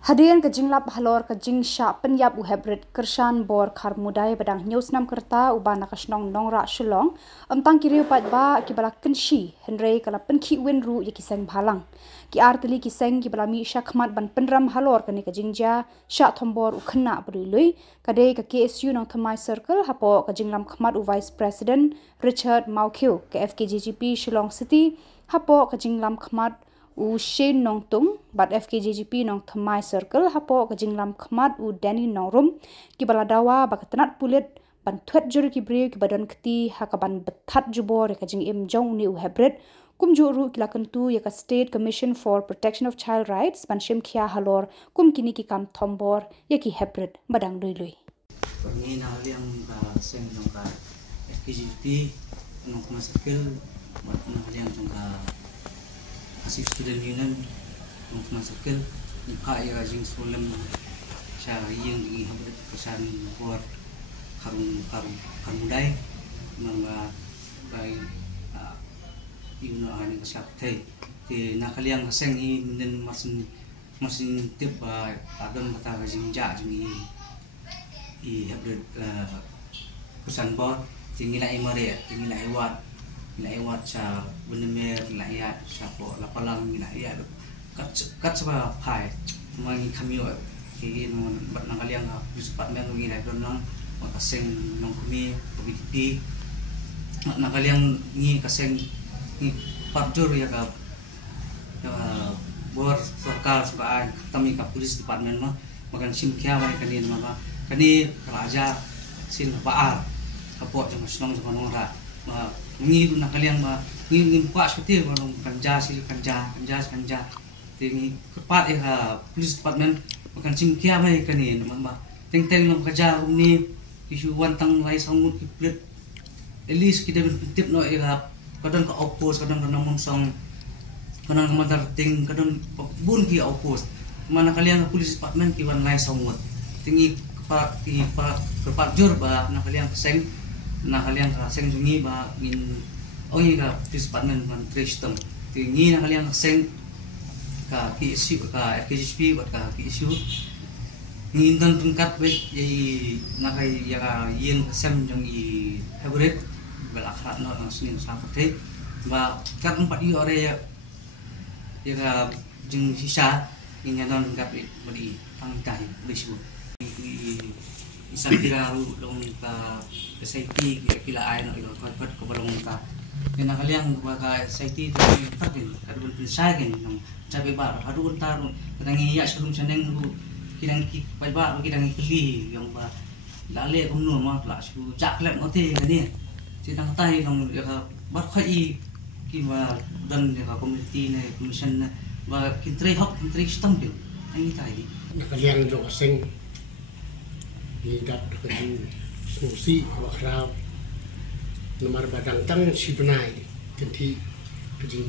Hadian ke jinglap halor ke jing sya penyap u hybrid kershan bor khar mudai badang news nam kerta ubana kasnong nongra shulong tang kiri upat ba ki bala kenshi henrei kala penki winru ye kiseng bhalang ki arteli kiseng ki bala mi sya khmat ban penram halor ke ni ke jingja sya thombor u khna brilui kade ke KSU nong thamai circle hapo ke jinglam khmat u vice president Richard Maukhiu ke FKJGP Shillong City hapo ke jinglam khmat u Shane nong tung bat FKJGP nong thamai circle hapo ke jinglam khmat u Danny nong rum ki bala dawa ba tenat pulit ban thwet jur ki bre ki badan khti hakaban bethat jubor ke jing im jong ni u hybrid kum juru kila kentu ya ka State Commission for Protection of Child Rights ban shim khia halor kum kini ki kam thombor ya ki hybrid badang doi lui ni na liang ka sen nong ka FKJGP nong thamai circle bat na liang jong ka Asif Student Union nong thamai circle ni ka ya jing solam sya yang di hybrid pesan bor karung mudai manga bai iuna ani kasap thai ti nakaliang kaseng hi min masin tip ba adon kata jing ja jing i hybrid pesan bor tingila imare tingila iwat sa benemer layak sapo lapalang layak kat sa phai mangi khamio ki non bat nakaliang bispat men ngi dai don nong kaseng nong kami PBTP nakaliang ngi kaseng ngi parjur ya ka bor sarkar sebagai kami ka police department mah makan sim kya mai kani ma kani raja sin baar kapok jang senong jang nong ra ngi nakaliang ma ngi pa seperti nong kanja tingi kepat ya police department makan sim kya mai kani ma teng nom kerja ni isu wantang lai sangut kiplet elis kita tip no ira kadang ka oppose kadang namun song kadang kamantar ting kadang bun ki oppose mana kalian police department ki wan lai sangut tingi kepat jur ba na kalian keseng jungi ba ngin ongi ka police department man tristem tingi na kalian keseng ka KSU ka FKJGP ba ka KSU ngindan tungkat wet jadi nakai ya yen kesem jong i hybrid belakhat no sinin sapate ba kat empat i ore ya jeng sisa ngindan tungkat beri tangkai besu isan kira long ka SIT kila ai no kot ko balong ka kena kaliang ba ka SIT tu patin kadun pensai kan cabe ba hadun tar katangi ya sebelum seneng kidang ki ba kidang kli yang ba lale kum no ma la su chaklet ngote ni sidang tai nong ya ba khai ki ba dan ya community ne commission ba kintre hok kintre system bil ani tai di nakaliang jo kaseng ni dat ko susi wa khrab nomor badang tang si benai di kenti kejing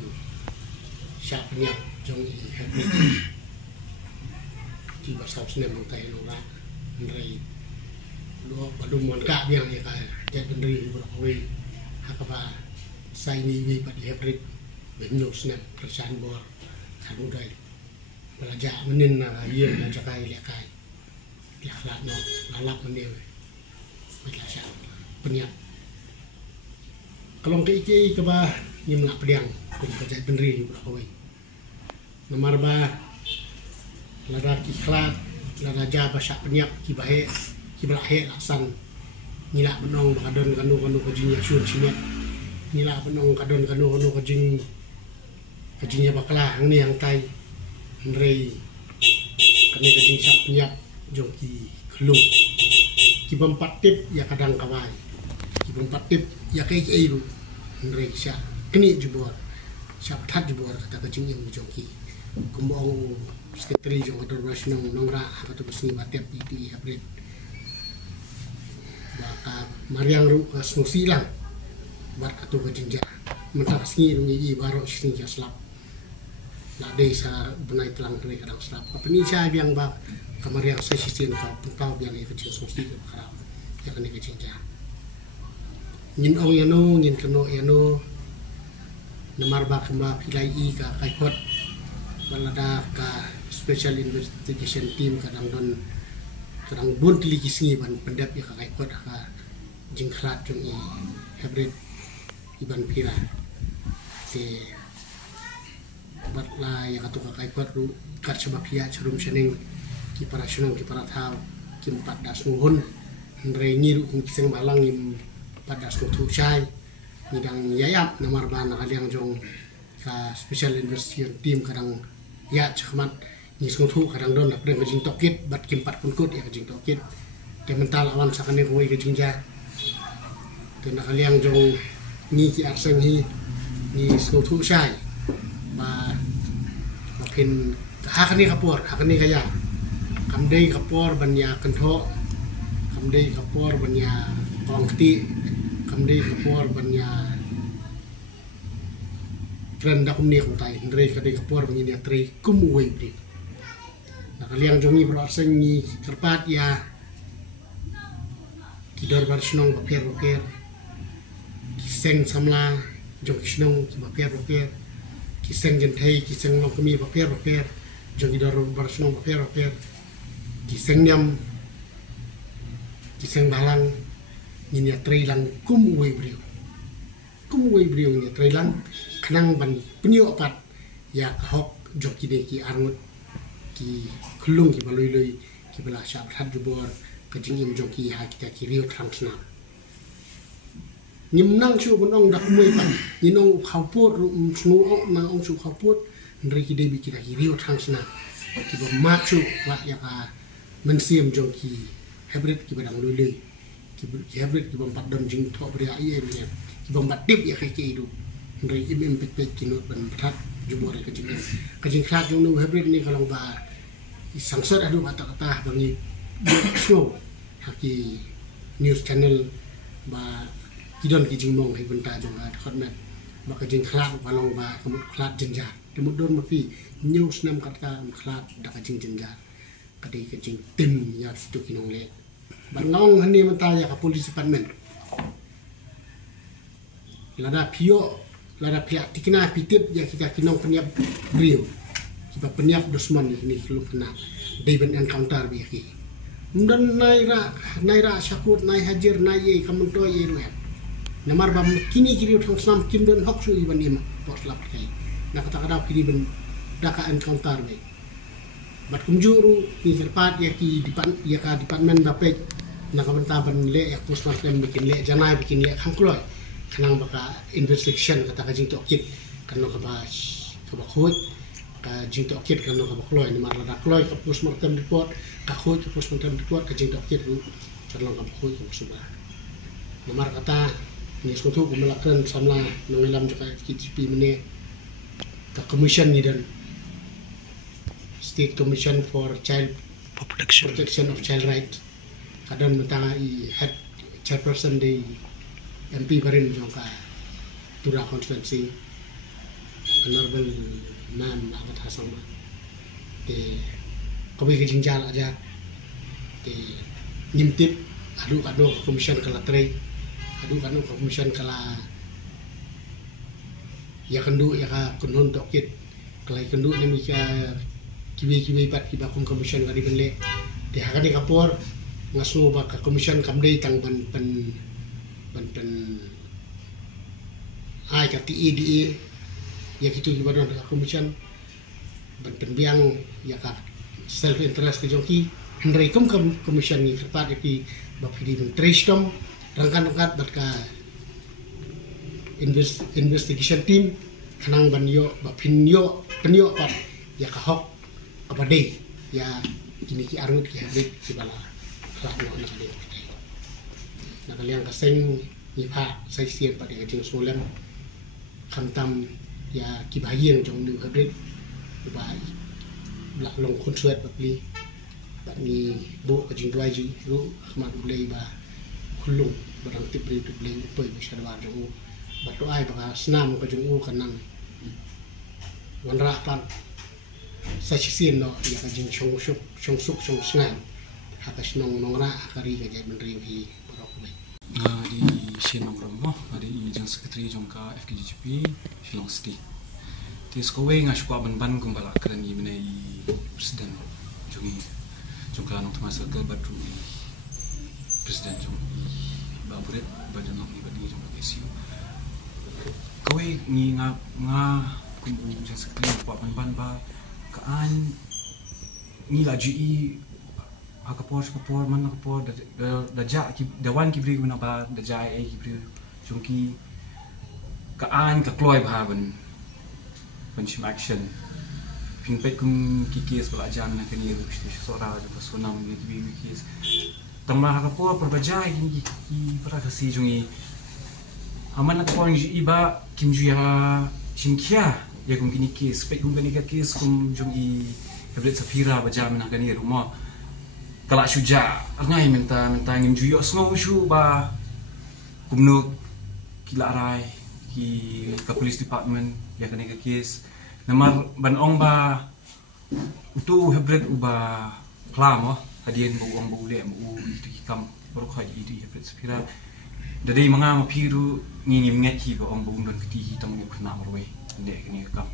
syak nyap jong i happy di basap sene mangtai lora ndrei lo badum mon ka biang ya ka ja ndrei bro we hakaba sai ni wi pa di hybrid benyo sene persan bor kanu dai belajar menin na yen na jakai le kai ya la no lalap mene we belajar penyak kalong ke iki ke ba nyimla pediang kum ka ja ndrei bro we nomor ba lara kiklat lara jaba syak penyak ki bae ki belahe laksan nila benong kadon kanu kejing yasun simet nila benong kadon kanu kejingnya bakla ang ni yang tai nrei kani kejing syak penyak jong ki kelung ki bempat tip ya kadang kawai ki bempat tip ya kai iru nrei syak keni jubor syak that jubor kata kejing yang jong ki kumbong sekretari jong atur nasional nongra atau besni batep di hybrid baka mariang ru snusi lang bar katu kejinja mentar sni rungi baro sni jaslap la desa benai telang kene kadang slap apa ni saya biang ba kamariang saya sistem ka putau biang e kecil snusi ka ya kene kejinja nyin ong yano nyin keno yano namar ba kemba pilai i ka kaikot balada ka special investigation team kadang bun tili kisngi ban pendap ya kai kot ka jingklat jong i hybrid iban pira te batla ya katu kai kot ru kat sebab ya cerum seneng ki para seneng ki para thau kim 14 nuhun nrei ngiru kum kiseng malang im 14 tu chai midang yayap namar ban kaliang jong ka special investigation team kadang ya chakmat ni sungtu kadang don nak dengan jing tokit bat kim 4 pun kut ya jing tokit te mental awan sakane ko ke jing ja te nak kaliang jong ni ki arseng hi ni sungtu chai ba pin hakani kapor hakani kaya kamdei kapor banya kentho kamdei kapor banya kongti kamdei kapor banya trend dak umni ko tai ndrei kadei kapor banya dia trei kumui bri nakaliang jongi praseng ni kerpat ya kidor barsnong papier kiseng samla jong kisnong papier kiseng jenthei kiseng long kami papier jong kidor barsnong papier kiseng nyam kiseng balang ni trei lang kumui bri ni trei lang kanang ban penyo pat ya kahok jok kide ki arngut ki khulung ki baloi ki bala sha bhat jubor ka jingim jong ki ha kita ki riu transna nim nang chu bonong dak mui pan ni nong khawpot snu ong na ong chu khawpot ndri ki debi kita ki riu transna ki bo ma chu wat ya ka mensiam jong ki hybrid ki badang loi ki hybrid ki bom pat dom jing tho bri ai em ya ki bom bat dip ya kai ki du ndri im pek ki no ban bhat jubor ka jing khat jong no hybrid ni kalau ba sangsot adu kata-kata bangi show haki news channel ba kidon ki jingmong hai benta jong at khotna ba ka jing khat balong ba kamut khat jinja temut don mapi news nam kata khat da ka jing jinja kadai ka jing tim ya stu kinong le ba ngong hani mata ya ka police department lada pihak tikina pitip ya kita kinong peniap brio kita peniap dosman ini lu kena David encounter biaki mundan naira syakut nai hajar nai ye kamunto ye ruat namar bam kini thong sam kim don hok su iban ima pos lap kai nak kata kada kiri ben daka encounter be bat kumjuru ni serpat ya ki department bapek nak ban le ya pusman tem bikin le janai bikin le khangkloi kanang baka investigation kata ka jing tokit kanno ka ba khoi ka jing tokit kanno ka kloi ni mar la kloi ka pus mortem report ka khoi ka pus mortem report ka jing tokit ru kanno ka khoi ka suba nomor kata ni skutu ku melakukan samla nongilam jaka KTP mene ka commission ni dan State Commission for Child Protection of Child Rights kadang mentang i head chairperson di MP Barin jongka Tura constituency honorable man Ahmad Hasan de kopi ke jingjal aja de nyimtip adu commission kala trade adu commission kala ya kendu ya ka kunun tokit kala kendu ni mika kiwi pat kiba commission kali benle de hakani kapor ngasu ba ka commission kamdei tang ban ai ka TEDA ya gitu gimana ka commission ban biang ya ka self interest ke joki hendrai commission ni kerpat ki ba pidi ben trestom rangkan bat ka investigation team kanang ban yo ba penyo pat ya ka hok apa deh ya kini ki arngut ki habit ki bala kelak no na kali na kaliang kaseng ni pa sai sien pa de jing solam khamtam ya ki bahieng jong du habit ba la long konsuat ba pli ba ni bu ka jing dwai ji ru khmat ulei ba khulung barang tipri tu bleng poi ba shadwar jong ba to ai ba snam ka jong u kanang wanra pan sa sien no ya ka jing chong suk sngai hakas nong ra kari ga jai menteri hi barok bai di sien nong romo di jang secretary jong ka FKGP Shillong City Tis kowe ngas ko ban kumbala kran i menai presiden jong kan untuk masa ke badru presiden jong baburet badan nok ni badi jong kesiu kowe ni nga kum jang sekali ko ban ba kaan ni laju i akapor man akapor da ja ki da wan ki bri guna ba da ja ai ki bri jong ki kaan ka kloi ba ban pencim action pingpet kum kikis belajar nak ni sora juga sunam gitu kikis tambah apa perbajai gini pada kasi jungi aman nak poin iba kim juya chimkia ya kum kini kis pek kum kini kis kum jungi hebret safira bajam nak ni rumah kalak suja ngai minta ngim juyo snow shu ba kumno kila rai ki ke police department ya kena ke kes namar ban ong ba utu hebret uba klam hadian bu ong bu le mu itu kam baru khaji itu hebret sepira dadai manga ma piru ngingim ngaki ba ong bu don keti hitam ni khna marwe de kene kam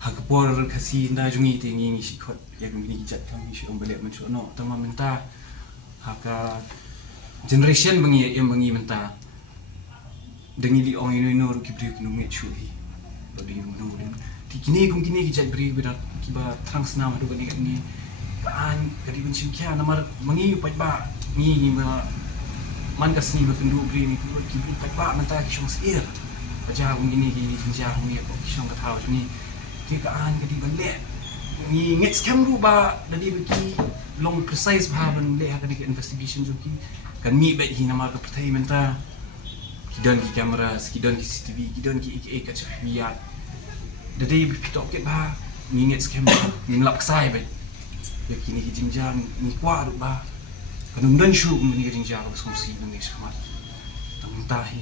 hakapor kasi nda jungi te ngingi sikot ya ngini jat kam shi ong bele mencu no tama minta haka generation bangi yang bangi minta dengi di orang ini nur kibri kunungi curi, bagi nur ini. Kini kijat beri berak kiba trans nama tu kini kini kan kadi bencin kia namar mengi upat ba ni man kasni berkendu beri ni kibri upat ba mentah kisong seir. Baca begini di jenjang ni apa kisong kata ni kan kadi balik ni ngets kamru ba dari bagi long precise bahaban leh kadi investigation joki kan mi baik hi namar kepertai mentah kidon ki kamera, kidon ki CCTV, kidon ki EKA kat biat. Dadai berpitok ket bah, nginget kamera, ni laksai bet. Ya kini ki jinjang ni kwa ru bah. Kanum dan shu ni ki jinjang bersongsi dengan semat. Tang tahi.